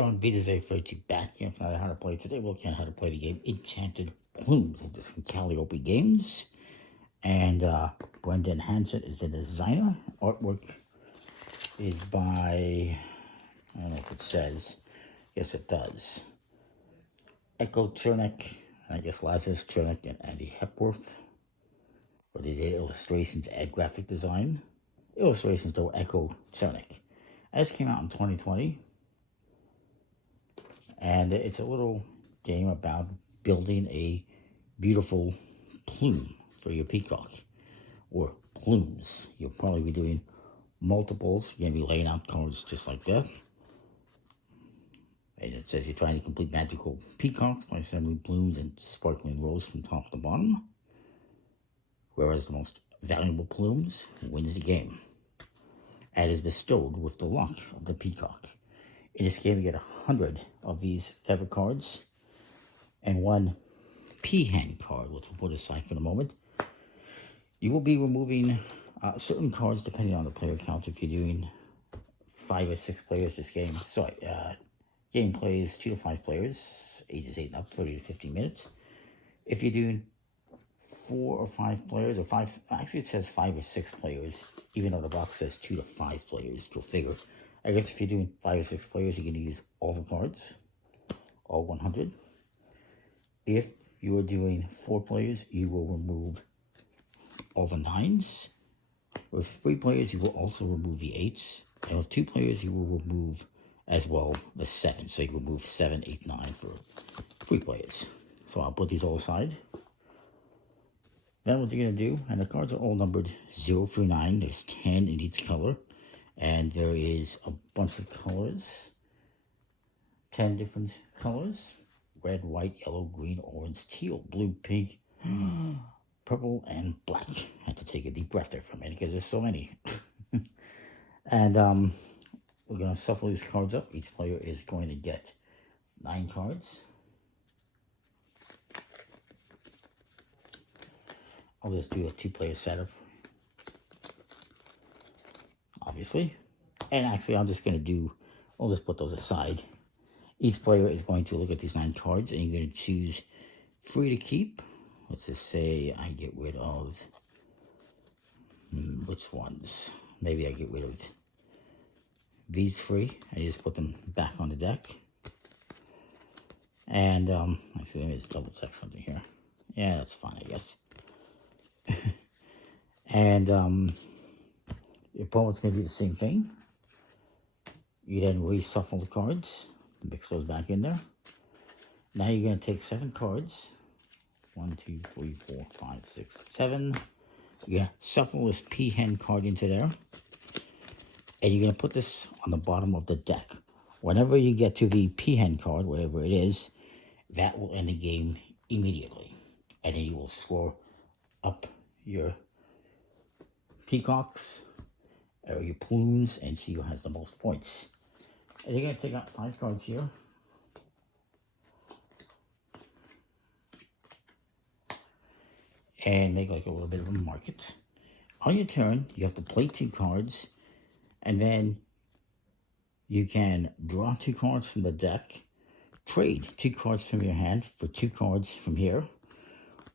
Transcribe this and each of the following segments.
on Vita's A32 back here. Find out how to play. Today we're looking at how to play the game Enchanted Plumes. This is from Calliope Games. And Brendan Hansen is the designer. Artwork is by, I don't know if it says. Yes, it does. Echo Chernick, I guess Lazarus Chernick and Andy Hepworth. But they did illustrations and graphic design. Illustrations though Echo Chernick. This came out in 2020. And it's a little game about building a beautiful plume for your peacock, or plumes. You'll probably be doing multiples. You're going to be laying out cards just like that. And it says you're trying to complete magical peacocks by assembling plumes and sparkling rows from top to bottom. Whereas the most valuable plumes wins the game. And is bestowed with the luck of the peacock. In this game, you get 100 of these feather cards and one peahen card, which we'll put aside for the moment. You will be removing certain cards depending on the player count. If you're doing 5 or 6 players, this game, game plays 2 to 5 players, ages 8 and up, 30 to 15 minutes. If you're doing 4 or 5 players, or 5, actually it says 5 or 6 players, even though the box says 2 to 5 players, go figure. I guess if you're doing 5 or 6 players, you're going to use all the cards, all 100. If you are doing 4 players, you will remove all the 9s. With 3 players, you will also remove the 8s. And with 2 players, you will remove as well the 7s. So you remove 7, 8, 9 for 3 players. So I'll put these all aside. Then what you're going to do, and the cards are all numbered 0 through 9. There's 10 in each color. And there is a bunch of colors, 10 different colors, red, white, yellow, green, orange, teal, blue, pink, purple, and black. I had to take a deep breath there for a minute because there's so many. And we're going to shuffle these cards up. Each player is going to get 9 cards. I'll just do a 2-player setup, obviously. And actually, I'm just going to I'll just put those aside. Each player is going to look at these 9 cards, and you're going to choose 3 to keep. Let's just say I get rid of, which ones? Maybe I get rid of these 3. I just put them back on the deck. And, actually, let me just double check something here. Yeah, that's fine, I guess. And, your opponent's going to do the same thing. You then reshuffle the cards, mix those back in there. Now you're going to take 7 cards. 1, 2, 3, 4, 5, 6, 7. You're going to shuffle this peahen card into there. And you're going to put this on the bottom of the deck. Whenever you get to the peahen card, whatever it is, that will end the game immediately. And then you will score up your peacocks or your plumes and see who has the most points. And you're going to take out 5 cards here. And make like a little bit of a market. On your turn, you have to play 2 cards. And then you can draw 2 cards from the deck. Trade 2 cards from your hand for 2 cards from here.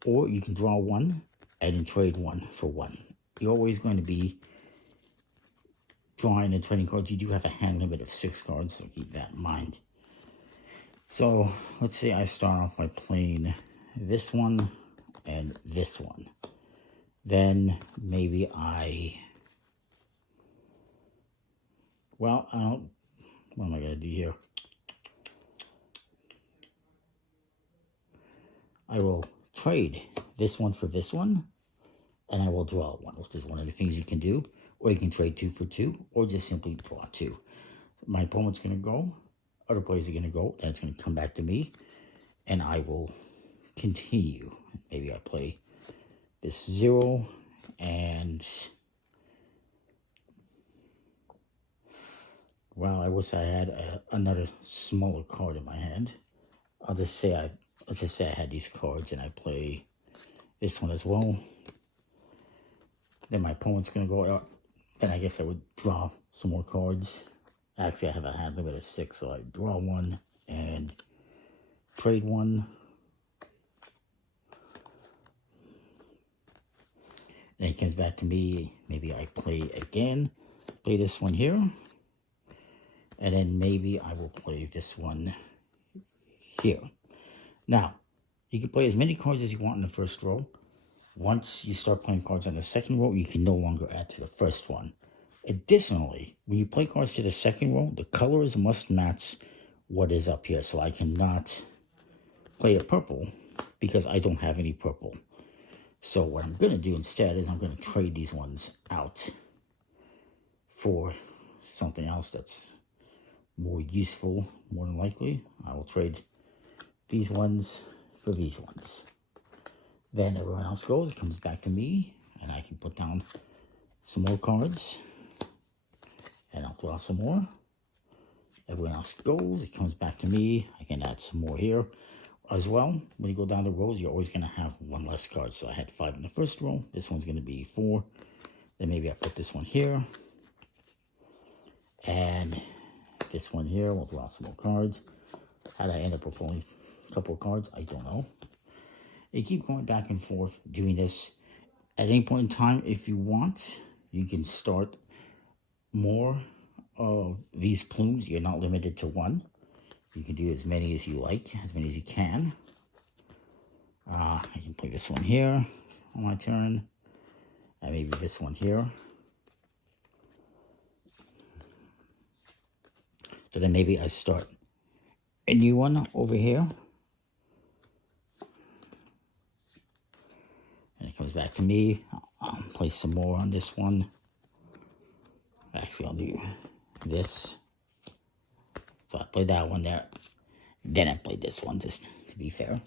Or you can draw 1 and then trade 1 for 1. You're always going to be drawing and trading cards. You do have a hand limit of 6 cards, so keep that in mind. So let's say I start off by playing this one and this one. Then maybe what am I going to do here? I will trade this one for this one, and I will draw 1, which is one of the things you can do. Or you can trade 2 for 2, or just simply draw 2. My opponent's going to go, other players are going to go, and it's going to come back to me, and I will continue. Maybe I play this 0, and, well, I wish I had another smaller card in my hand. Let's just say I had these cards, and I play this one as well. Then my opponent's going to go out. Then I guess I would draw some more cards. Actually, I have a hand limit of 6, so I draw one and trade one. And it comes back to me. Maybe I play again. Play this one here. And then maybe I will play this one here. Now, you can play as many cards as you want in the first row. Once you start playing cards on the second row, you can no longer add to the first one. Additionally, when you play cards to the second row, the colors must match what is up here. So I cannot play a purple because I don't have any purple. So what I'm going to do instead is I'm going to trade these ones out for something else that's more useful, more than likely. I will trade these ones for these ones. Then everyone else goes, it comes back to me, and I can put down some more cards. And I'll draw some more. Everyone else goes. It comes back to me. I can add some more here as well. When you go down the rows, you're always going to have one less card. So I had 5 in the first row. This one's going to be 4. Then maybe I put this one here. And this one here. We'll draw some more cards. How'd I end up with only a couple of cards? I don't know. You keep going back and forth doing this. At any point in time, if you want, you can start more of these plumes. You're not limited to one. You can do as many as you like, as many as you can. I can play this one here on my turn, and maybe this one here. So then maybe I start a new one over here. And it comes back to me. I'll play some more on this one. Actually, I'll do this. So I played that one there. Then I played this one, just to be fair.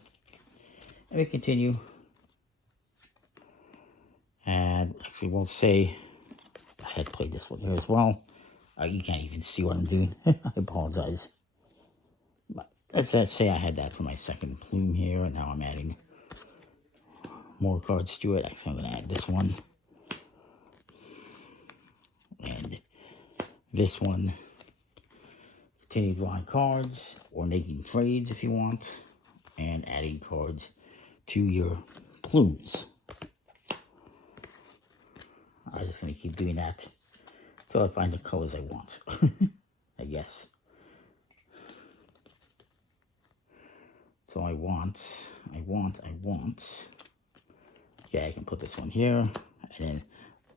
And we continue. And actually, we'll say I had played this one here as well. You can't even see what I'm doing. I apologize. But let's say I had that for my second plume here, and now I'm adding more cards to it. Actually, I'm going to add this one. And this one. Continue drawing cards or making trades if you want, and adding cards to your plumes. I'm just going to keep doing that until I find the colors I want, I guess. So I want. Yeah, I can put this one here, and then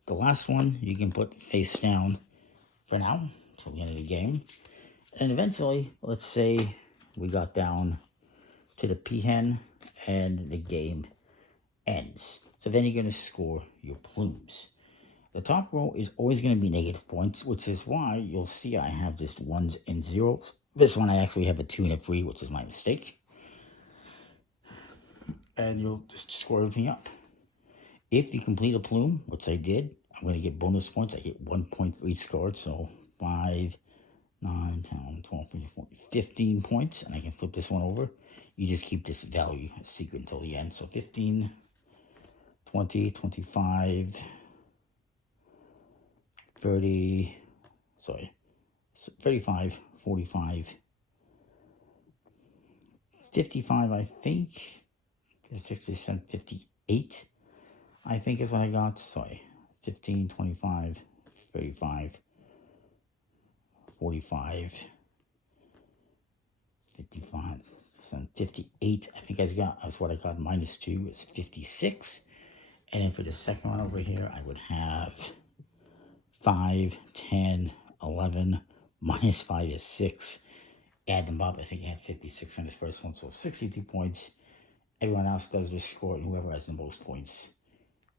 the last one you can put face down for now until the end of the game. And eventually, let's say we got down to the peahen and the game ends. So then you're going to score your plumes. The top row is always going to be negative points, which is why you'll see I have just 1s and 0s. This one I actually have a 2 and a 3, which is my mistake. And you'll just score everything up. If you complete a plume, which I did, I'm going to get bonus points. I get 1 point for each card, so 5, 9, 10, 12, 13, 14, 15 points, and I can flip this one over. You just keep this value secret until the end. So 15, 20, 25, 30, 35, 45, 55, I think. 60%, 58, I think is what I got. Sorry, 15, 25, 35, 45, 55, 58, I think that's what I got. Minus 2 is 56. And then for the second one over here, I would have 5, 10, 11, minus 5 is 6. Add them up, I think I had 56 on the first one, so 62 points. Everyone else does their score, and whoever has the most points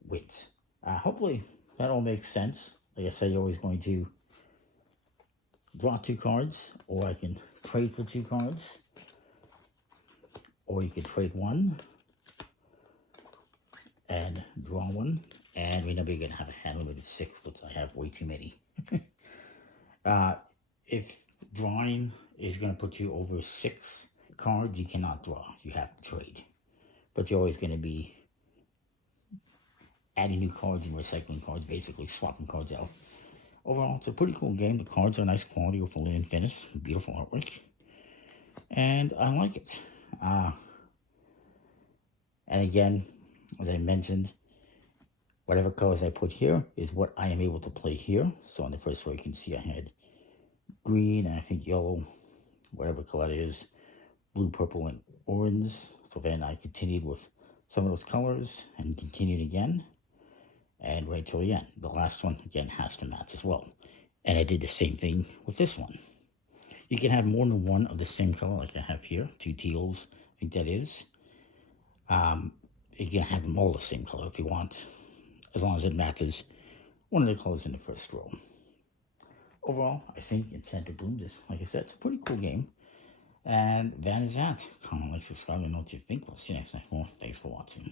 wins. Hopefully that all makes sense. Like I said, you're always going to draw 2 cards, or I can trade for 2 cards, or you can trade 1 and draw 1, and we know you're going to have a hand limit of 6, which I have way too many. If drawing is going to put you over 6 cards, you cannot draw. You have to trade. But you're always going to be adding new cards and recycling cards, basically swapping cards out. Overall, it's a pretty cool game. The cards are nice quality with a linen finish, beautiful artwork, and I like it. And again, as I mentioned, whatever colors I put here is what I am able to play here. So on the first row, you can see I had green, and I think yellow, whatever color it is, blue, purple, and orange. So then I continued with some of those colors and continued again. And right till the end. The last one, again, has to match as well. And I did the same thing with this one. You can have more than one of the same color, like I have here. 2 teals, I think that is. You can have them all the same color if you want, as long as it matches one of the colors in the first row. Overall, I think Enchanted Plumes is, like I said, it's a pretty cool game. And that is that. Comment, like, subscribe, and know what you think. We'll see you next time. Thanks for watching.